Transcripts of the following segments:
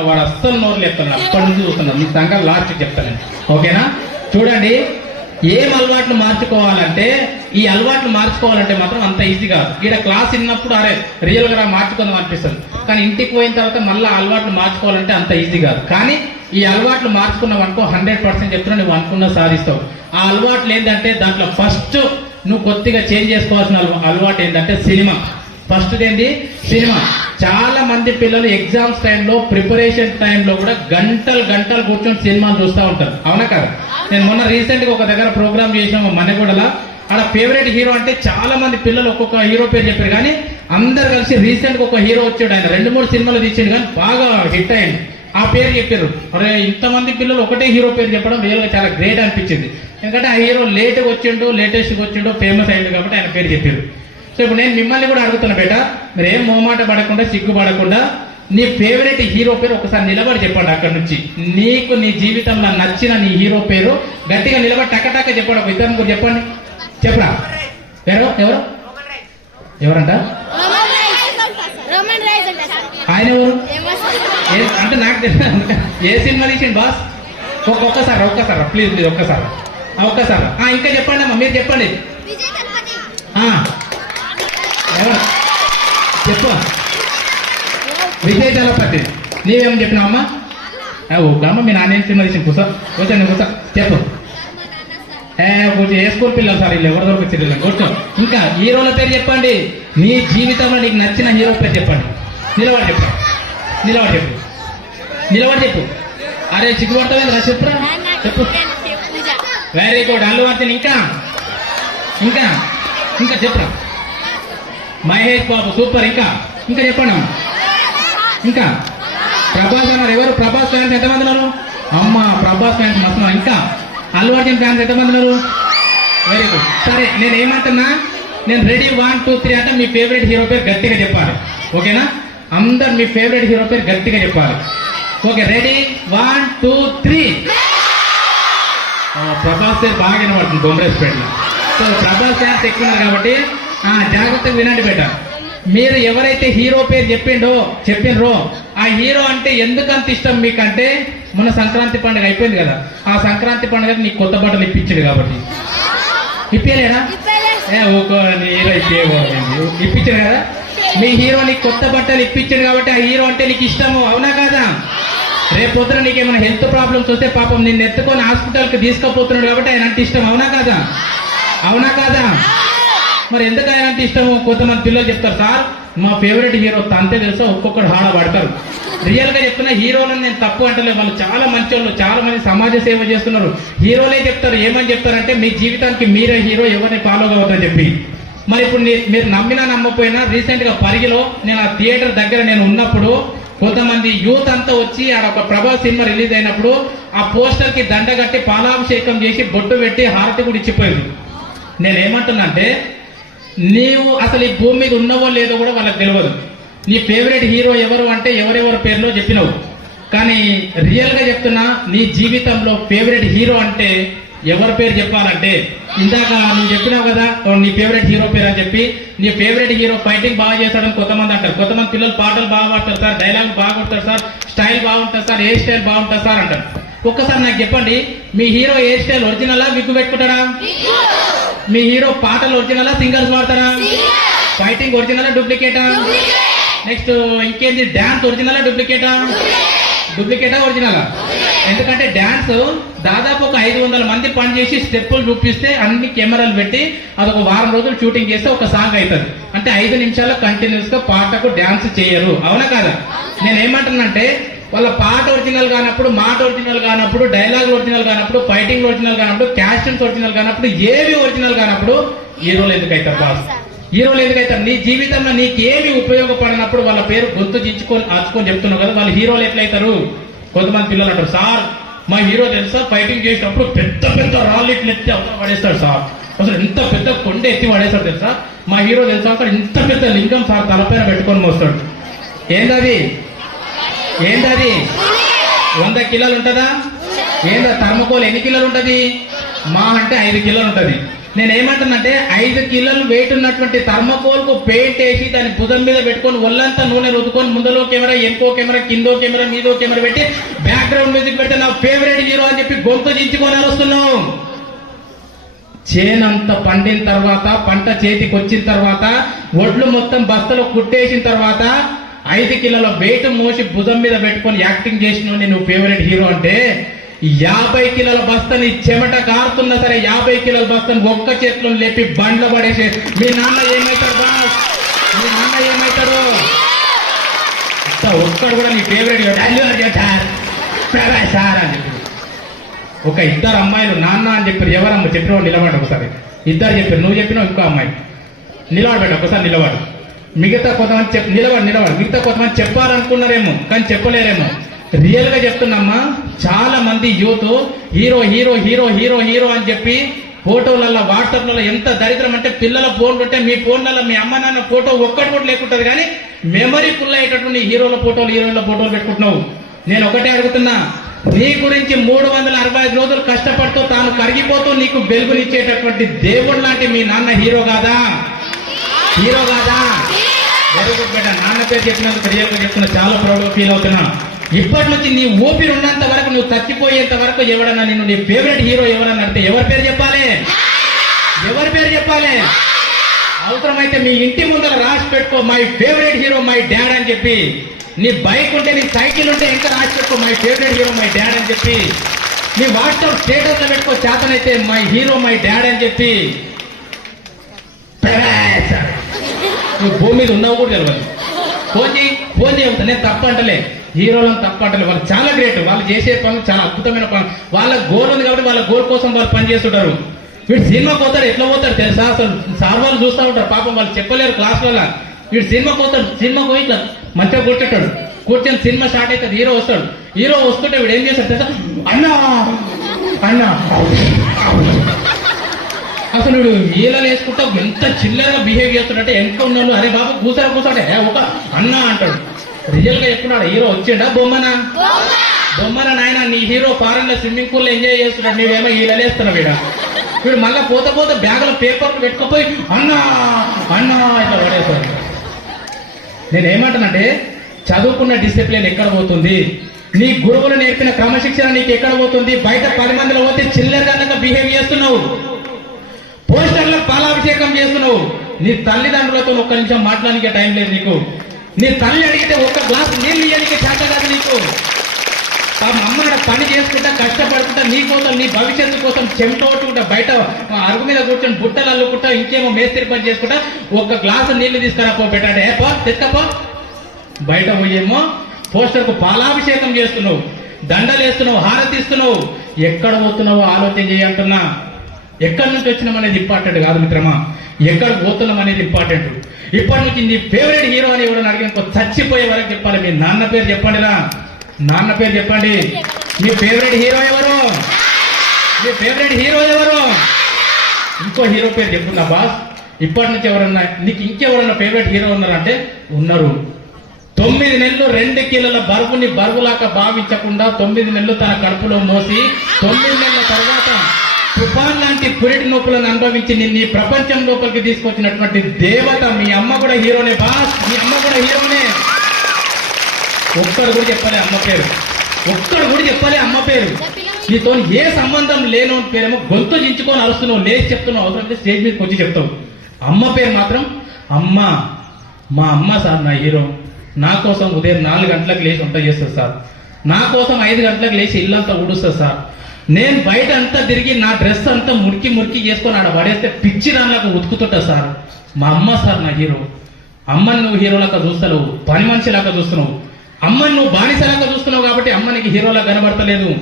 వాడు అస్సలు నోర్లు లేపుతున్నాడు అప్పటి నుంచి చూస్తున్నాడు మీ సంఘం లాస్ట్ చెప్తాను ఓకేనా? చూడండి. ఏం అలవాట్లు మార్చుకోవాలంటే ఈ అలవాట్లు మార్చుకోవాలంటే మాత్రం అంత ఈజీ కాదు. ఇక్కడ క్లాస్ విన్నప్పుడు అరే రియల్గా మార్చుకుందాం అనిపిస్తుంది. కానీ ఇంటికి పోయిన తర్వాత మళ్ళీ అలవాట్లు మార్చుకోవాలంటే అంత ఈజీ కాదు. కానీ ఈ అలవాట్లు మార్చుకున్నావు అనుకో హండ్రెడ్ పర్సెంట్ చెప్తున్నా నువ్వు అనుకున్న సాధిస్తావు. ఆ అలవాట్లు ఏంటంటే దాంట్లో ఫస్ట్ నువ్వు కొద్దిగా చేంజ్ చేసుకోవాల్సిన అలవా- అలవాటు ఏంటంటే సినిమా ఫస్ట్ ఏంటి సినిమా. చాలా మంది పిల్లలు ఎగ్జామ్స్ టైంలో ప్రిపరేషన్ టైంలో కూడా గంటలు గంటలు కూర్చొని సినిమాలు చూస్తూ ఉంటారు. అవునా కదా? నేను మొన్న రీసెంట్గా ఒక దగ్గర ప్రోగ్రామ్ చేసాము మనగూడల ఆడ ఫేవరెట్ హీరో అంటే చాలా మంది పిల్లలు ఒక్కొక్క హీరో పేరు చెప్పారు కానీ అందరు కలిసి రీసెంట్గా ఒక హీరో వచ్చాడు ఆయన. రెండు మూడు సినిమాలు తీసాడు కానీ బాగా హిట్ అయ్యింది ఆ పేరు చెప్పారు. అరే ఇంతమంది పిల్లలు ఒకటే హీరో పేరు చెప్పడం రియల్గా చాలా గ్రేట్ అనిపించింది. ఎందుకంటే ఆ హీరో లేట్ వచ్చిండు లేటెస్ట్ వచ్చిండు ఫేమస్ అయ్యిండు కాబట్టి ఆయన పేరు చెప్పారు. సో ఇప్పుడు నేను మిమ్మల్ని కూడా అడుగుతున్నా బేట మీరు ఏం మొహమాట పడకుండా సిగ్గు పడకుండా నీ ఫేవరెట్ హీరో పేరు ఒకసారి నిలబడి చెప్పండి అక్కడ నుంచి. నీకు నీ జీవితంలో నచ్చిన నీ హీరో పేరు గట్టిగా నిలబడి టక్క టక్క చెప్పండి ఒక ఇద్దరు ముగ్గురు చెప్పండి. చెప్పరా. ఎవరు? ఎవరు? ఎవరంట? ఆయన ఎవరు? అంటే నాకు తెలియదు. ఏ సినిమా తీసిండు బాస్? ఒక్క- ఒక్కసారి ఒక్కసారి ప్లీజ్ ప్లీజ్ ఒక్కసారి ఒక్కసారి ఇంకా చెప్పండి అమ్మా మీరు చెప్పండి. ఎవరు చెప్పు. విజయ్ దళపతి నీవేం చెప్పినావు అమ్మా? మీ నాన్న ఏం సినిమా తీసి కూర్చో కూర్చోండి కూర్చో. చెప్పు. ఏ కూర్చో ఏ స్కూల్ పిల్లలు సార్ వీళ్ళు? ఎవరు దొరకొచ్చారు కూర్చో. ఇంకా హీరోల పేరు చెప్పండి. నీ జీవితంలో నీకు నచ్చిన హీరో పేరు చెప్పండి. నిలబడి చెప్పు. నిలబడి చెప్పు. నిలబడి చెప్పు. అరే సిగ్గుపడతావు చెప్పురా. చెప్పు. వెరీ గుడ్ అల్లు అర్జున్ ఇంకా? ఇంకా? ఇంకా చెప్పరా. మహేష్ బాబు సూపర్. ఇంకా ఇంకా చెప్పండి. ఇంకా ప్రభాస్ అన్నారు. ఎవరు? ప్రభాస్ ఫ్యాన్స్ ఎంతమంది ఉన్నారు? అమ్మ ప్రభాస్ ఫ్యాన్స్ మొత్తం. ఇంకా అల్లు అర్జున్ ఫ్యాన్స్ ఎంతమంది ఉన్నారు? వెరీ గుడ్ సరే నేను ఏమంటున్నా? నేను రెడీ వన్ టూ త్రీ అంటే మీ ఫేవరెట్ హీరో పేరు గట్టిగా చెప్పాలి. ఓకేనా? అందరు మీ ఫేవరెట్ హీరో పేరు గట్టిగా చెప్పాలి. Okay ready one two three Prabhas పేరు బాగా వినబడుతుంది బొమ్మరేజ్పేటలో సో ప్రభాస్ ఫ్యాన్స్ ఎక్కువ ఉన్నారు కాబట్టి జాగ్రత్తగా వినండి బేట. మీరు ఎవరైతే హీరో పేరు చెప్పిండో చెప్పిండ్రో ఆ హీరో అంటే ఎందుకు అంత ఇష్టం మీకంటే మొన్న సంక్రాంతి పండుగ అయిపోయింది కదా. ఆ సంక్రాంతి పండుగ నీకు కొత్త బట్టలు ఇప్పించాడు కాబట్టి. ఇప్పలేడా నీ హీరో ఇప్పేయకూడదు ఇప్పించాడు కదా? మీ హీరో నీకు కొత్త బట్టలు ఇప్పించాడు కాబట్టి ఆ హీరో అంటే నీకు ఇష్టము అవునా కాదా? రేపు పొద్దున నీకు ఏమైనా హెల్త్ ప్రాబ్లమ్స్ వస్తే పాపం నిన్ను ఎత్తుకొని హాస్పిటల్కి తీసుకుపోతున్నాడు కాబట్టి ఆయన అంటే ఇష్టం అవునా కాదా? అవునా కాదా? మరి ఎందుకు ఆయన అంటే ఇష్టం? కొంతమంది పిల్లలు చెప్తారు సార్ మా ఫేవరెట్ హీరో అంతే తెలుసా? ఒక్కొక్కటి హాడ పడతారు. రియల్గా చెప్తున్న హీరోలను నేను తప్పు అంటలేదు. వాళ్ళు చాలా మంచి వాళ్ళు చాలా మంది సమాజ సేవ చేస్తున్నారు. హీరోలే చెప్తారు. ఏమని చెప్తారంటే మీ జీవితానికి మీరే హీరో ఎవరిని ఫాలో కావద్దని చెప్పి. మరి ఇప్పుడు మీరు నమ్మినా నమ్మకపోయినా రీసెంట్గా పరిగిలో నేను ఆ థియేటర్ దగ్గర నేను ఉన్నప్పుడు కొంతమంది యూత్ అంతా వచ్చి ఆడ ఒక ప్రభాస్ సినిమా రిలీజ్ అయినప్పుడు ఆ పోస్టర్కి దండ కట్టి పాలాభిషేకం చేసి బొట్టు పెట్టి హారతి కూడా ఇచ్చిపోయింది. నేను ఏమంటున్నా అంటే నీవు అసలు ఈ భూమి మీద ఉన్నవో లేదో కూడా వాళ్ళకి తెలియదు. నీ ఫేవరెట్ హీరో ఎవరు అంటే ఎవరెవరి పేర్లో చెప్పినావు. కానీ రియల్గా చెప్తున్నా నీ జీవితంలో ఫేవరెట్ హీరో అంటే ఎవరి పేరు చెప్పాలంటే ఇందాక నువ్వు చెప్పినావు కదా నీ ఫేవరెట్ హీరో పేరు అని చెప్పి నీ ఫేవరెట్ హీరో ఫైటింగ్ బాగా చేస్తాడని కొంతమంది అంటారు. కొంతమంది పిల్లలు పాటలు బాగా పాడతారు సార్ డైలాగ్ బాగా కొడతారు సార్ స్టైల్ బాగుంటుంది సార్ హెయిర్ స్టైల్ బాగుంటుంది సార్ అంటారు. ఒక్కసారి నాకు చెప్పండి మీ హీరో హెయిర్ స్టైల్ ఒరిజినలా విగ్గు పెట్టుకుంటాడా? మీ హీరో పాటలు ఒరిజినలా సింగర్స్ వాడతారా? ఫైటింగ్ ఒరిజినలా డూప్లికేటా నెక్స్ట్ ఇంకేంది? డాన్స్ ఒరిజినలా డూప్లికేటా డూప్లికేటా ఒరిజినలా ఎందుకంటే డాన్స్ దాదాపు ఒక ఐదు వందల మంది పని చేసి స్టెప్పులు చూపిస్తే అన్ని కెమెరాలు పెట్టి అదొక వారం రోజులు షూటింగ్ చేస్తే ఒక సాంగ్ అవుతుంది అంటే ఐదు నిమిషాలు కంటిన్యూస్గా పాటకు డాన్స్ చేయరు. అవునా కాదా? నేను ఏమంటున్నానంటే వాళ్ళ పాట ఒరిజినల్ కానప్పుడు మాట ఒరిజినల్ కానప్పుడు డైలాగ్ ఒరిజినల్ కానప్పుడు ఫైటింగ్ ఒరిజినల్ కానప్పుడు క్యాస్టింగ్స్ ఒరిజినల్ కానప్పుడు ఏవి ఒరిజినల్ కానప్పుడు హీరోలు ఎందుకు అవుతారు బాస్ హీరోలు ఎందుకు అవుతారు? నీ జీవితంలో నీకేమి ఉపయోగపడినప్పుడు వాళ్ళ పేరు గొంతు దించుకొని ఆచుకొని చెప్తున్నావు కదా వాళ్ళు హీరోలు ఎట్లయితారు కొంతమంది పిల్లలు అంటారు సార్ మా హీరో తెలుసా? ఫైటింగ్ చేసినప్పుడు పెద్ద పెద్ద రాళ్ళు ఇట్లా ఎత్తి అవతల పడేస్తాడు సార్. అసలు ఎంత పెద్ద కొండ ఎత్తి పడేస్తాడు తెలుసా? మా హీరో తెలుసా? సార్ ఇంత పెద్ద లింగం సార్ తలపైన పెట్టుకొని మోస్తాడు. ఏందది? ఏంటది? వంద కిలోలు ఉంటుందా ఏందా థర్మకోల్ ఎన్ని కిలోలు ఉంటుంది మా అంటే ఐదు కిలోలు ఉంటుంది నేను ఏమంటానంటే ఐదు కిలోలు వెయిట్ ఉన్నటువంటి థర్మకోల్కు పెయింట్ వేసి దాని భుజం మీద పెట్టుకొని ఒళ్ళంతా నూనె రుద్దుకొని ముందలో కెమెరా ఎంకో కెమెరా కిందో కెమెరా మీదో కెమెరా పెట్టి బ్యాక్గ్రౌండ్ మ్యూజిక్ పెడితే నా ఫేవరెట్ హీరో అని చెప్పి గొంతు దించుకొని వస్తున్నావు చేనంత పండిన తర్వాత పంట చేతికి వచ్చిన తర్వాత ఒడ్లు మొత్తం బస్తలో కుట్టేసిన తర్వాత ఐదు కిలోల వెయిట్ మోసి భుజం మీద పెట్టుకొని యాక్టింగ్ చేసిన నువ్వు ఫేవరెట్ హీరో అంటే యాభై కిలోల బస్తని చెమట కారుతున్నా సరే యాభై కిలోల బస్తని ఒక్క చేతిలో లేపి బండ్లో పడేసే. మీ నాన్న ఏమవుతాడు బాస్ మీ నాన్న ఏమవుతాడు ఒక్కడు కూడా నీ ఫేవరెట్ సార్ ప్రభాస్ సార్ అని ఒక ఇద్దరు అమ్మాయిలు నాన్న అని చెప్పారు ఎవరమ్మ చెప్పిన వాళ్ళు నిలబడి ఒకసారి. ఇద్దరు చెప్పారు నువ్వు చెప్పినావు ఇంకో అమ్మాయి. నిలబడబెట్టు ఒకసారి నిలబడు మిగతా కొంతమంది చెప్ నిలబడి నిలబడు. మిగతా కొంతమంది చెప్పాలనుకున్నారేమో కానీ చెప్పలేరేమో. రియల్గా చెప్తున్నామ్మా చాలా మంది youth hero hero hero hero hero అని చెప్పి ఫోటోలలో వాట్సాప్లలో ఎంత దరిద్రం అంటే పిల్లల ఫోన్లు ఉంటే మీ ఫోన్లలో మీ అమ్మ నాన్న ఫోటో ఒక్కటి కూడా లేకుంటుంది కానీ మెమరీ ఫుల్ అయ్యేటటువంటి హీరోల ఫోటోలు హీరోయిన్ల ఫోటోలు పెట్టుకుంటున్నావు. నేను ఒకటే అడుగుతున్నా నీ గురించి మూడు వందల అరవై ఐదు రోజులు కష్టపడుతూ తాను కరిగిపోతూ నీకు వెలుగునిచ్చేటటువంటి దేవుడు లాంటి మీ నాన్న హీరో కాదా? హీరో కాదా? వెరీ గుడ్ నాన్న పేరు చెప్పినందుకు రియల్ చెప్తున్నా చాలా ప్రౌడ్ ఫీల్ అవుతున్నా. ఇప్పటి నుంచి నీ ఊపిరి ఉన్నంత వరకు నువ్వు చచ్చిపోయేంత వరకు ఎవడన్నా నిన్ను నీ ఫేవరెట్ హీరో ఎవరన్నా అంటే ఎవరి పేరు చెప్పాలి? ఎవరి పేరు చెప్పాలి? అవసరమైతే మీ ఇంటి ముందర రాసి పెట్టుకో my favourite hero my dad అని చెప్పి. నీ బైక్ ఉంటే నీ సైకిల్ ఉంటే ఇంకా రాసి పెట్టుకో my favourite hero my dad అని చెప్పి. నీ వాట్సాప్ స్టేటస్లో పెట్టుకో చేతనైతే మై హీరో మై డాడ్ అని చెప్పి. ప్రవేశం. నువ్వు భూమి మీద ఉన్నావు కూడా తెలియదు ఫోన్ చేయి ఫోన్ చేయవుతా నేను తప్ప అంటలే. హీరోలను తప్ప అంటలే. వాళ్ళు చాలా గ్రేట్ వాళ్ళు చేసే పనులు చాలా అద్భుతమైన పనులు. వాళ్ళ గోల్ ఉంది కాబట్టి వాళ్ళ గోల్ కోసం వాళ్ళు పని చేస్తుంటారు. వీడు సినిమాకి పోతాడు ఎట్లా పోతాడు తెలుసా? అసలు సార్ వాళ్ళు చూస్తూ ఉంటారు. పాపం వాళ్ళు చెప్పలేరు క్లాసులలో వీడు సినిమాకి పోతాడు సినిమాకి పోయి ఇట్లా మంచిగా కూర్చుంటాడు. కూర్చొని సినిమా స్టార్ట్ అవుతుంది హీరో వస్తాడు. హీరో వస్తుంటే వీడు ఏం చేస్తాడు తెలుసా? అన్నా! అన్నా! అసలు వీడు ఈలలు వేసుకుంటా ఎంత చిల్లరగా బిహేవ్ చేస్తున్నాడంటే ఎంత ఉన్నాడు? అరే బాబు కూసారా కూసాడే ఒక అన్న అంటాడు. రియల్గా చెప్తున్నాడు హీరో వచ్చిండా? బొమ్మనా? బొమ్మన నాయన నీ హీరో ఫారెన్లో స్విమ్మింగ్ పూల్లో ఎంజాయ్ చేస్తున్నాడు నీవేమో ఈలలు వేస్తున్నావు వీడ. వీడు మళ్ళీ పోత పోత బ్యాగులో పేపర్లు పెట్టుకుపోయి అన్నా అన్నా ఇట్లా నేను నేనేమంటానంటే చదువుకున్న డిసిప్లిన్ ఎక్కడ పోతుంది? నీ గురువులు నేర్పిన క్రమశిక్షణ నీకు ఎక్కడ పోతుంది? బయట పది మందిలో పోతే చిల్లరగా బిహేవ్ చేస్తున్నావు. పోస్టర్లకు పాలాభిషేకం చేస్తున్నావు. నీ తల్లిదండ్రులతో ఒక్క నిమిషం మాట్లాడడానికి టైం లేదు నీకు. నీ తల్లి అడిగితే ఒక్క గ్లాస్ నీళ్ళు ఇయ్యడానికి చేత కాదు నీకు. పాపం అమ్మ పని చేసుకుంటా కష్టపడుకుంటా నీ కోసం నీ భవిష్యత్తు కోసం చెమటోట్టుకుంటా బయట అరుగు మీద కూర్చొని బుట్టలు అల్లుకుంటా ఇంకేమో మేస్త్రి పని చేసుకుంటా ఒక్క గ్లాసు నీళ్ళు తీసుకురా పో పెట్టాడు ఏ పో తెచ్చుకపో బయట పోయేమో పోస్టర్కు పాలాభిషేకం చేస్తున్నావు. దండలేస్తున్నావు హారతిస్తున్నావు ఎక్కడ పోతున్నావో ఆలోచన చేయంటున్నా ఎక్కడి నుంచి వచ్చినాం అనేది ఇంపార్టెంట్ కాదు మిత్రమా? ఎక్కడ పోతున్నాం అనేది ఇంపార్టెంట్. ఇప్పటి నుంచి నీ ఫేవరెట్ హీరో అని ఎవరైనా అడిగిన చచ్చిపోయే వరకు చెప్పాలి. మీ నాన్న పేరు చెప్పండి రా. నాన్న పేరు చెప్పండి. మీ ఫేవరెట్ హీరో ఎవరు? మీ ఫేవరెట్ హీరో ఎవరు? ఇంకో హీరో పేరు చెప్తున్నా బాస్. ఇప్పటి నుంచి ఎవరన్నా నీకు ఇంకెవరన్నా ఫేవరెట్ హీరో ఉన్నారంటే ఉన్నారు. తొమ్మిది నెలలు రెండు కిలోల బరువుని బరువులాగా భావించకుండా తొమ్మిది నెలలు తన కడుపులో మోసి తొమ్మిది నెలల తర్వాత తుఫాన్ లాంటి పురిటి నొప్పులను అనుభవించి నిన్ను ఈ ప్రపంచం లోపలికి తీసుకొచ్చినటువంటి దేవత మీ అమ్మ కూడా హీరోనే బాస్ మీ అమ్మ కూడా హీరోనే. ఒక్కడు కూడా చెప్పాలి అమ్మ పేరు. ఒక్కడు కూడా చెప్పలే అమ్మ పేరు. నీతో ఏ సంబంధం లేని పేరేమో గొంతు దించుకొని అరుస్తున్నావు లేచి చెప్తున్నావు. అవసరం స్టేజ్ మీదకి వచ్చి చెప్తావు. అమ్మ పేరు మాత్రం అమ్మ మా అమ్మ సార్ నా హీరో. నా కోసం ఉదయం నాలుగు గంటలకు లేచి వంట చేస్తుంది సార్. నా కోసం ఐదు గంటలకు లేచి ఇల్లంతా ఊడుస్తుంది సార్. నేను బయట అంతా తిరిగి నా డ్రెస్ అంతా మురికి మురికి చేసుకొని ఆడ పడేస్తే పిచ్చి దానిలాగా ఉతుకుతుంటా సార్. మా అమ్మ సార్ నా హీరో. అమ్మని నువ్వు హీరోలాగా చూస్తలేవు పని మనిషిలాగా చూస్తున్నావు. అమ్మని నువ్వు బానిసలాగా చూస్తున్నావు కాబట్టి అమ్మ నీకు హీరోలా కనబడతలేదు.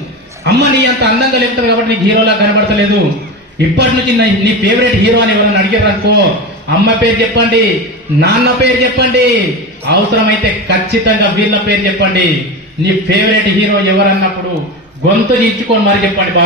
అమ్మ నీ అంత అందంగా లేపుతుంది కాబట్టి నీకు హీరోలా కనబడతలేదు. ఇప్పటి నుంచి నీ ఫేవరెట్ హీరో అని ఎవరైనా అడిగారు అనుకో? అమ్మ పేరు చెప్పండి నాన్న పేరు చెప్పండి. అవసరమైతే ఖచ్చితంగా వీళ్ళ పేరు చెప్పండి. నీ ఫేవరెట్ హీరో ఎవరన్నప్పుడు గొంతు ఇచ్చుకొని మరి చెప్పండి